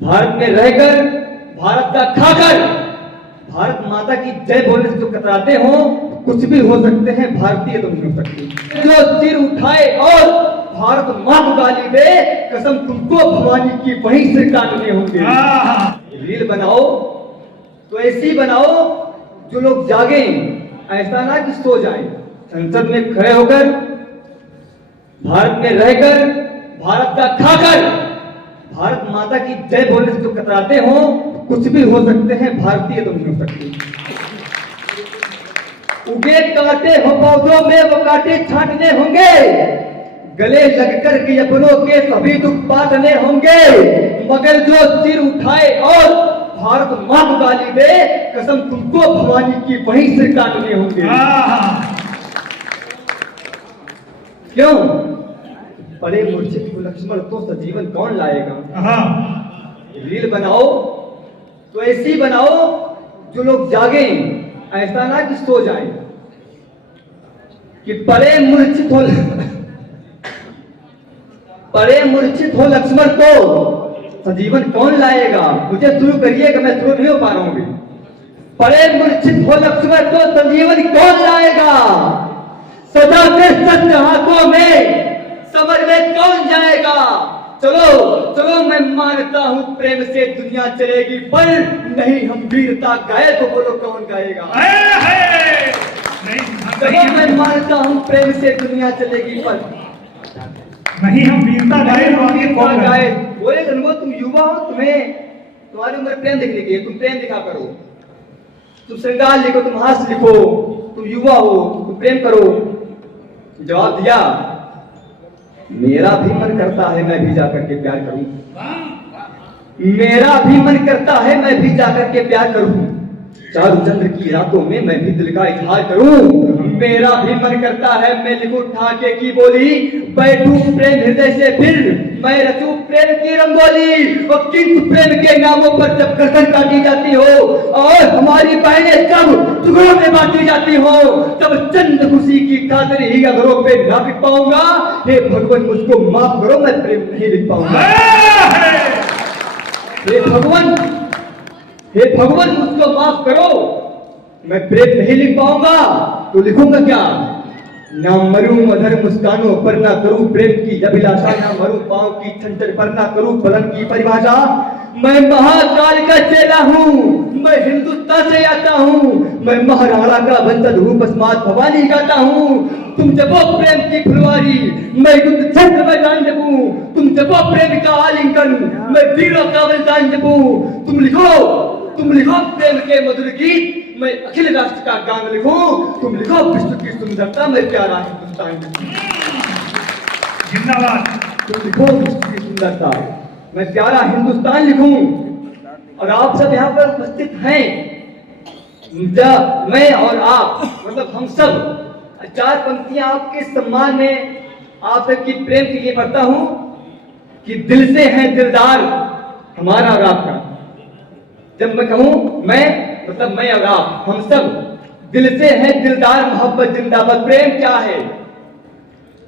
भारत में रहकर, भारत का खाकर, भारत माता की जय बोलने से जो कतराते हो, कुछ भी हो सकते हैं, भारतीय तो नहीं हो सकते। जो सिर उठाए और भारत मां को गाली दे, कसम तुमको भवानी की वहीं सिर काटने होंगे। रील बनाओ तो ऐसी बनाओ जो लोग जागे, ऐसा ना कि सो जाएं। संसद में खड़े होकर, भारत में रहकर, भारत का खाकर, भारत माता की जय बोलने से जो कतराते हो, कुछ भी हो सकते हैं, भारतीय तो नहीं हो सकते। उगे कांटे हो पौधों में, वो कांटे छांटने होंगे, गले लगकर के अपनों के सभी दुख बांटने होंगे, मगर जो सिर उठाए और भारत मां को गाली दे, कसम तुमको भवानी की वहीं सिर काटने होंगे। क्यों? बड़े मूर्छित को लक्ष्मण तो सजीवन कौन लाएगा। रील बनाओ तो ऐसी बनाओ जो लोग जागे, ऐसा ना कि सो जाएं। कि बड़े मूर्छित हो लक्ष्मण तो सजीवन कौन लाएगा। मुझे शुरू करिएगा, मैं शुरू नहीं हो पा रहा हूं। बड़े मूर्छित हो लक्ष्मण तो सजीवन कौन लाएगा, सदा के सत्य हाथों में समर में कौन जाएगा। चलो चलो मैं मानता हूँ प्रेम से दुनिया चलेगी, पर नहीं हम वीरता गाए तो बोलो कौन गाएगा। चलो मैं मानता हूँ प्रेम से दुनिया चलेगी, पर नहीं हम वीरता गाए तो आगे कौन गाए। बोले जन्मो तुम युवा हो, तुम्हें तुम्हारी उम्र प्रेम दिखने की है, तुम प्रेम दिखा करो, तुम श्रृंगार लिखो, तुम हास्य लिखो, तुम युवा हो, तुम प्रेम करो। जवाब दिया, मेरा भी मन करता है मैं भी जाकर के प्यार करूं, मेरा भी मन करता है मैं भी जाकर के प्यार करूं, चारू चंद्र की रातों में मैं भी दिल का इजहार करूं, मेरा भी मन करता है मैं लिखूं ठाके की बोली, बैठूं प्रेम हृदय से फिर मैं रचूं प्रेम की रंगोली। और किंतु प्रेम के नामों पर जब गर्दन काटी जाती हो और हमारी बहनें सब टुकड़ों में बांटी जाती हो, तब चंद खुशी की खातिर ही अधरों पे ना लिख पाऊंगा। हे भगवान मुझको माफ करो, मैं प्रेम नहीं लिख पाऊंगा। हे भगवान मुझको माफ करो, मैं प्रेम नहीं लिख पाऊंगा। तो लिखूंगा क्या, ना मरूं मधुर मुस्कानों पर, ना करूं प्रेम की अभिलाषा, ना मरूं पांव की ठंडर पर, ना करूं बदन की परिभाषा। मैं महाकाल का चेला हूँ, मैं हिंदुस्तान से आता हूँ, मैं महाराणा का बंदर हूँ, बसमात भवानी गाता हूँ। तुम जपो प्रेम की फुलवारी, मैं युद्ध छंद में तांडवूं, तुम जपो प्रेम का आलिंगन, मैं वीरों का बलिदान दूं। तुम लिखो प्रेम के मधुर गीत, मैं अखिल राष्ट्र का गान लिखूं। तुम लिखो विश्व की सुंदरता, मैं प्यारा हिंदुस्तान लिखूं। जिंदाबाद। तुम लिखो विश्व की सुंदरता, मैं प्यारा हिंदुस्तान लिखूं। और आप सब यहाँ पर उपस्थित हैं, मैं और आप, मतलब हम सब, चार पंक्तियां आपके सम्मान में आप सबकी प्रेम के लिए पढ़ता हूं कि दिल से है दिलदार हमारा और आपका। जब मैं कहूं मैं, मतलब मैं और आप, हम सब दिल से है दिलदार, मोहब्बत जिंदाबाद। प्रेम क्या है,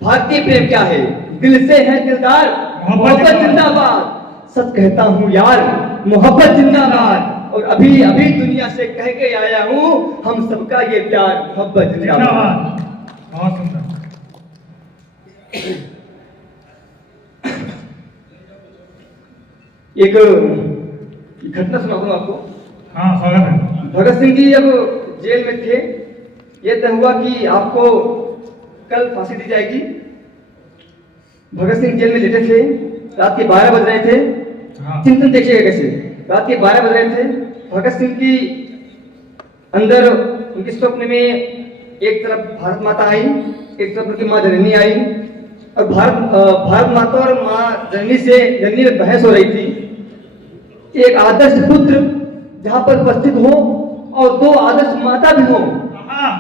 भारतीय प्रेम क्या है, दिल से है दिलदार, मोहब्बत जिंदाबाद। सच कहता हूं यार, मोहब्बत जिंदाबाद। और अभी अभी दुनिया से कह के आया हूं, हम सबका ये प्यार, मोहब्बत जिंदाबाद। बहुत सुंदर। एक घटना सुनाऊंगा आपको। हाँ, स्वागत है। भगत सिंह जी जब जेल में थे, यह तय हुआ कि आपको कल फांसी दी जाएगी। भगत सिंह जेल में लेटे थे, रात के 12 बज रहे थे। चिंतन देखिएगा कैसे, रात के 12 बज रहे थे। भगत सिंह की अंदर उनके स्वप्न में एक तरफ भारत माता आई, एक तरफ उनकी माँ जननी आई, और भारत माता और माँ जननी में बहस हो रही थी। एक आदर्श पुत्र जहाँ पर उपस्थित हो और दो आदर्श माता भी हो,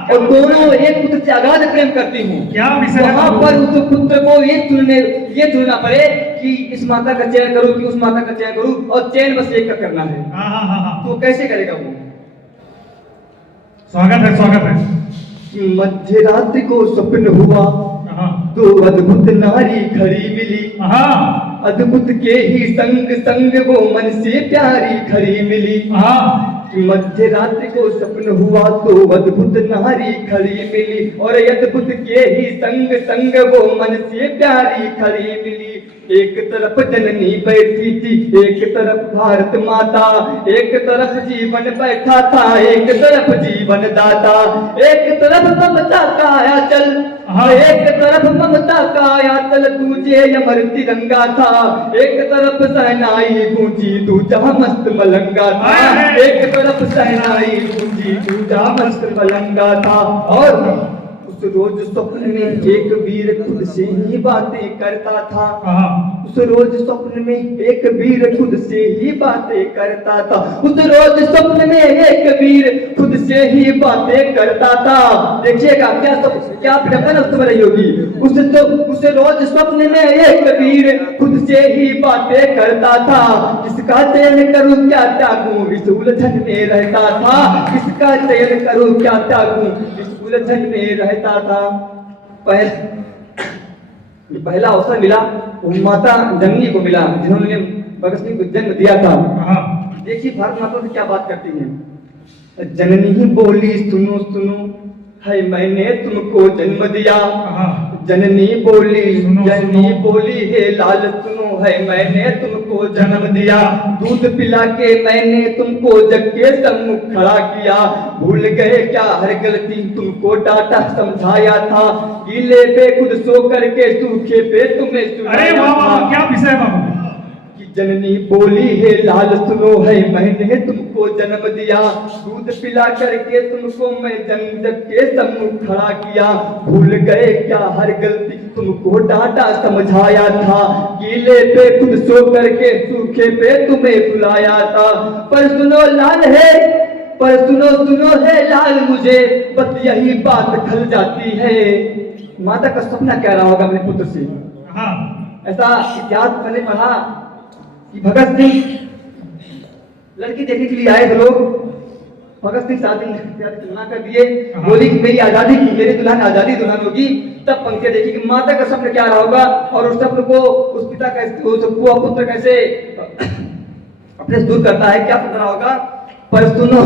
और दोनों एक पुत्र से अगाध प्रेम करती हूँ, वहाँ पर उस पुत्र को ये चुनना पड़े कि इस माता का चयन करूं कि उस माता का चयन करूं, और चयन बस एक का करना है। तो कैसे करेगा वो। स्वागत है, स्वागत है। मध्य रात्रि को स्वप्न हुआ, दो अद्भुत नारी खड़ी मिली, अद्भुत के ही संग संग वो मन से प्यारी खड़ी मिली। हाँ मध्य रात्रि को सपन हुआ तो अद्भुत नारी खड़ी मिली, और अद्भुत के ही संग संग वो मन से प्यारी खड़ी मिली। एक तरफ जननी बैठी थी, एक तरफ भारत माता, एक तरफ जीवन बैठा था, एक तरफ जीवन दाता। एक तरफ ममता का आंचल, एक तरफ ममता का आंचल, तुझे अमर तिरंगा था। एक तरफ सहनाई गूंजी दूजा मस्त मलंगा था, एक तरफ सहनाई गूंजी दूजा मस्त मलंगा था। और उस रोज स्वप्न में एक वीर खुद से ही बातें करता था। उस रोज स्वप्न में एक वीर खुद से ही बातें करता था। उस रोज स्वप्न में एक वीर खुद से ही बातें करता था। देखिएगा क्या विडंबना उस समय रही होगी। उस रोज स्वप्न में एक वीर खुद से ही बातें करता था। किसका चयन करूं क्या त्यागूं इस उलझन में रहता था। किसका चयन करूं क्या त्यागूं इस उलझन में रहता था। पहला अवसर मिला वो माता जननी को मिला जिन्होंने भगत सिंह को जन्म दिया था। देखिए भारत माता से क्या बात करती है। जननी ही बोली सुनो सुनो है मैंने तुमको जन्म दिया। जननी बोली हे लाल सुनो है मैंने तुमको जन्म दिया। दूध पिला के मैंने तुमको जग के सम्मुख खड़ा किया। भूल गए क्या हर गलती तुमको डांटा समझाया था। गीले पे खुद सो करके सूखे पे तुम्हें सुनाया था। क्या विषय बाबू। जननी बोली हे लाल सुनो है मैंने तुमको जन्म दिया। दूध पिला करके तुमको मैं जग के सम्मुख खड़ा किया। भूल गए क्या हर गलती तुमको डांटा समझाया था। गीले पे खुद सो करके सूखे पे तुम्हें बुलाया था। पर सुनो लाल है, पर सुनो है लाल मुझे बस यही बात खल जाती है। माता का सपना कह रहा होगा अपने पुत्र से। ऐसा इतिहास मैंने पढ़ा कि भगत सिंह लड़की देखने के लिए आए थे लोग। भगत सिंह शादी तुलना कर दिए, बोली कि मेरी आजादी की मेरी दुल्हन आजादी दुल्हन होगी। तब पंक्ति देखी कि माता का स्वप्न क्या रहा होगा और उस स्वप्न को उस पिता कैसे उस पुत्र कैसे अपने से दूर करता है, क्या पता रहा होगा। पर सुनो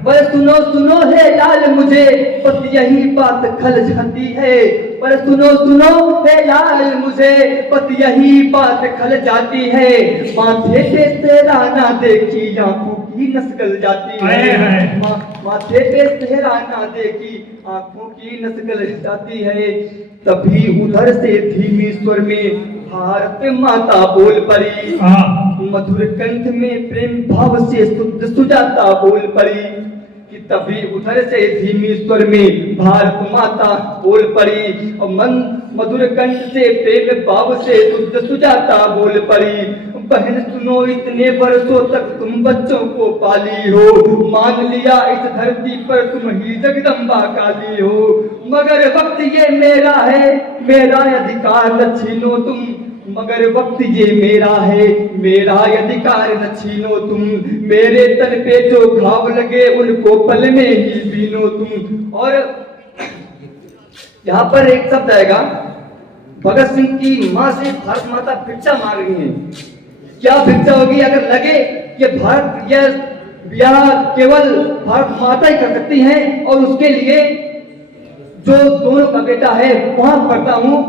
पर सुनो है लाल मुझे बस यही बात खल जाती है। पर सुनो है लाल मुझे बस यही बात खल जाती है। माथे पे तेरा ना देखी आंखों की नस गल जाती है। माथे पे तेरा ना देखी आंखों की नस गल जाती है। तभी उधर से धीमी स्वर में भारत माता बोल पड़ी। मधुर कंठ में प्रेम भाव से शुद्ध सुजाता बोल पड़ी। कि तभी उधर से धीमी स्वर में भारत माता बोल पड़ी। और मधुर कंठ से प्रेम भाव से शुद्ध सुजाता बोल पड़ी। बहन सुनो इतने वर्षों तक तुम बच्चों को पाली हो। मान लिया इस धरती पर तुम ही जगदम्बा काली हो। मगर वक्त ये मेरा है, मेरा अधिकार न छीनो तुम। मगर वक्त ये मेरा है, मेरा अधिकार न छीनो तुम। मेरे तन पे जो घाव लगे उनको पल में ही बीनो तुम। और यहाँ पर एक शब्द आएगा, भगत सिंह की माँ से भारत माता भिक्षा मांग रही है। क्या भिक्षा होगी? अगर लगे कि भारत यह केवल भारत माता ही कर सकती हैं और उसके लिए जो दोनों का बेटा है वहां पढ़ता हूं,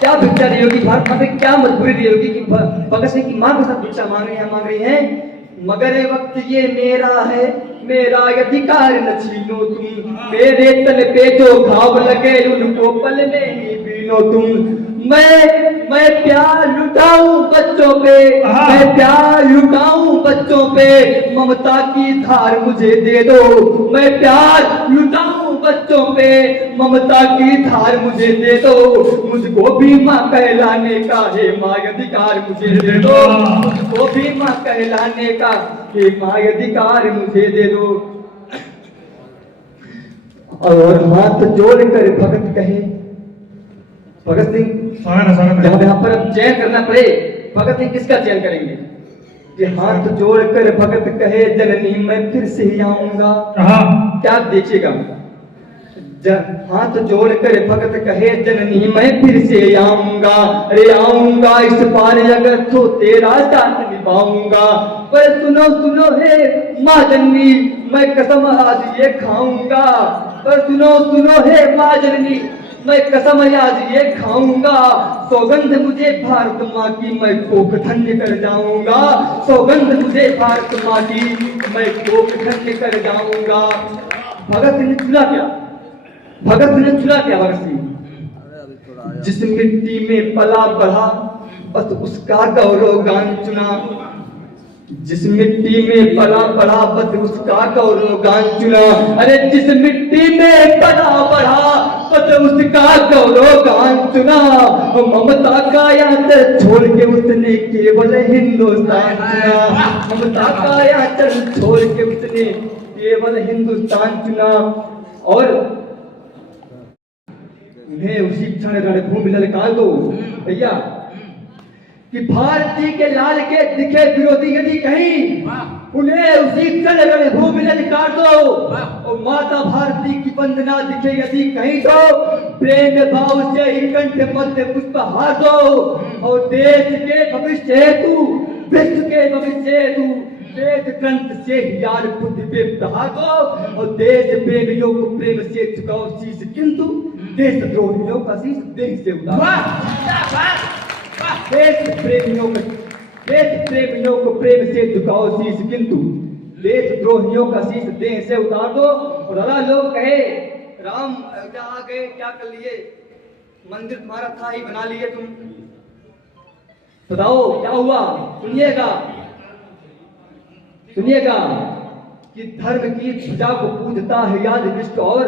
क्या भिक्षा रही होगी भारत माता की, क्या मजबूरी रही होगी कि भगत सिंह की मां के साथ भिक्षा मांग रही हैं। मगर वक्त ये मेरा है, मेरा अधिकार न छीनो तुम। मेरे तन पे जो घाव लगे उनको पल में ही बीनो तुम। मैं प्यार लुटाऊं बच्चों पे, मैं प्यार लुटाऊं बच्चों पे। ममता की धार मुझे दे दो। मैं प्यार लुटाऊं बच्चों पे, ममता की धार मुझे दे दो। मुझको भी माँ कहलाने का है माँ अधिकार मुझे दे दो। मुझको भी माँ कहलाने का है माँ अधिकार मुझे दे दो। और हाथ जोड़कर भगत कहे, भगत सिंह जब यहाँ पर अब चयन करना पड़े, भगत सिंह किसका चयन करेंगे? कि हाथ जोड़कर भगत कहे जननी मैं फिर से ही आऊंगा। क्या देखिएगा, हाथ जोड़ कर भगत कहे जननी मैं फिर से आऊंगा, अरे आऊंगा इस बार अगर तो तेरा साथ निभाऊंगा। पर सुनो सुनो हे माँ जननी मैं कसम आज ये खाऊंगा, पर सुनो सुनो हे माँ जननी मैं कसम आज ये खाऊंगा। सौगंध मुझे भारत माँ की मैं कोख धन्य कर जाऊंगा, सौगंध मुझे भारत माँ की मैं कोख धन्य कर जाऊंगा। भगत ने चुना क्या, भगत ने चुना क्या भगत सिंह? जिस मिट्टी में पला बढ़ा बस उसका गौरव गान चुना, जिस मिट्टी में पला बढ़ा बस उसका गौरव गान चुना। अरे जिस मिट्टी में पला बढ़ा बस उसका गौरव गान चुना। ममता का याचल छोड़ के उसने केवल हिंदुस्तान चुना, ममता का याचल छोड़ के उसने केवल हिंदुस्तान चुना। और उन्हें उसी क्षण रणभूमि ललकार दो भैया कि भारती के लाल के दिखे विरोधी यदि कहीं, उन्हें उसी क्षण रणभूमि ललकार दो। और माता भारती की वंदना दिखे यदि कहीं तो प्रेम भाव से ही कंठ मध्य पुष्पहार दो। और देश के भविष्य हेतु विश्व के भविष्य हेतु वेद ग्रंथ से यार बुद्धि पे प्रहार दो। और देश प्रेमियों को प्रेम से झुकाओ शीश, किंतु देश द्रोहियों का शीश देश से उतारो। देश प्रेमियों को प्रेम से झुकाओ शीश, किंतु देश द्रोहियों का शीश देह से उतार दो। और अल्लाह लोग कहे राम अयोध्या आ गए क्या कर लिए, मंदिर तुम्हारा था ही बना लिए तुम, बताओ क्या हुआ। सुनिएगा सुनिएगा कि धर्म की ध्वजा को पूजता है याद विश्व। और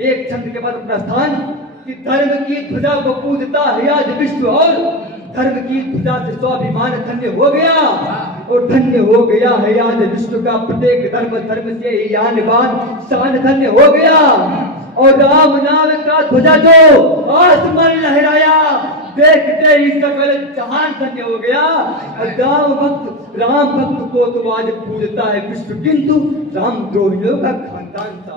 एक छंद के बाद अपना स्थान कि धर्म की ध्वजा को पूजता है याद विश्व। और धर्म की ध्वजा से स्वाभिमान धन्य हो गया, और धन्य हो गया है याद विश्व का प्रत्येक धर्म, धर्म से ही यानवान शान धन्य हो गया। और राम नाम का ध्वजा जो आसमान लहराया देखते ही सकल जहान धन्य हो गया। राम भक्त को तो आज पूजता है विश्व, किंतु राम द्रोहियों का खानदान था।